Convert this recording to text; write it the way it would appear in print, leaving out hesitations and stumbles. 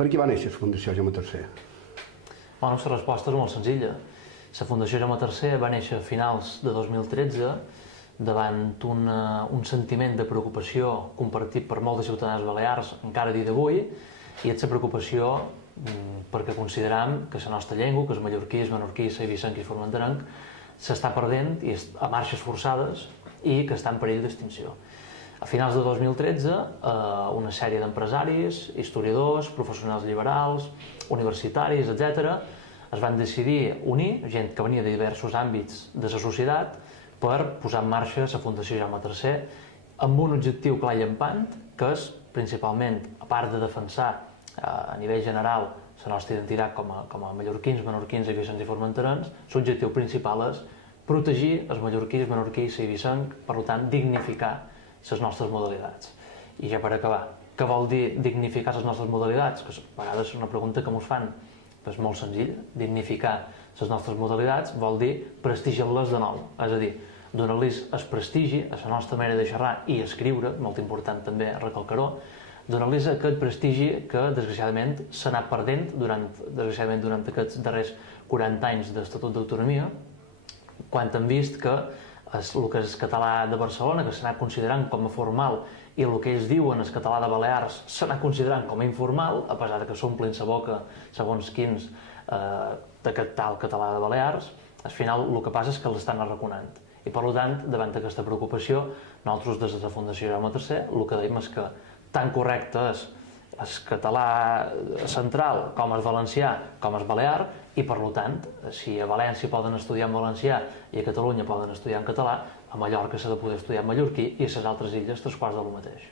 Per què va néixer la Fundació Jaume III? La resposta és molt senzilla. La Fundació Jaume III va néixer a finals de 2013 davant un sentiment de preocupació compartit per molts de ciutadans balears encara a dia d'avui, i és la preocupació perquè consideram que la nostra llengua, que el mallorquí, el menorquí, l'eivissenc i el formenterenc, s'està perdent i a marxes forçades i que està en perill d'extinció. A finals de 2013, una sèrie d'empresaris, historiadors, professionals liberals, universitaris, etc., es van decidir unir, gent que venia de diversos àmbits de la societat, per posar en marxa la Fundació Jaume III amb un objectiu clar i llampant, que és, principalment, a part de defensar a nivell general la nostra identitat com a mallorquins, menorquins, eivissencs i formenterens, l'objectiu principal és protegir els mallorquins, menorquins i eivissencs, per tant, dignificar les nostres modalitats. I ja per acabar, què vol dir dignificar les nostres modalitats? Que a vegades és una pregunta que ens fan. És molt senzill. Dignificar les nostres modalitats vol dir prestigiar-les de nou. És a dir, donar-los el prestigi a la nostra manera de xerrar i escriure, molt important també recalcar-ho, donar-los aquest prestigi que desgraciadament s'ha anat perdent durant aquests darrers 40 anys d'Estatut d'Autonomia, quan hem vist que el que és català de Barcelona, que s'ha anat considerant com a formal, i el que ells diuen el català de Balears s'ha anat considerant com a informal, a pesar que s'omplin la boca, segons quins, d'aquest tal català de Balears, al final el que passa és que l'estan arraconant. I per tant, davant d'aquesta preocupació, nosaltres des de la Fundació Jaume III el que dèiem és que tan correcte és el català central com el valencià com el balear, i per tant, si a València poden estudiar en valencià i a Catalunya poden estudiar en català, a Mallorca s'ha de poder estudiar en mallorquí i a les altres illes tres quarts del mateix.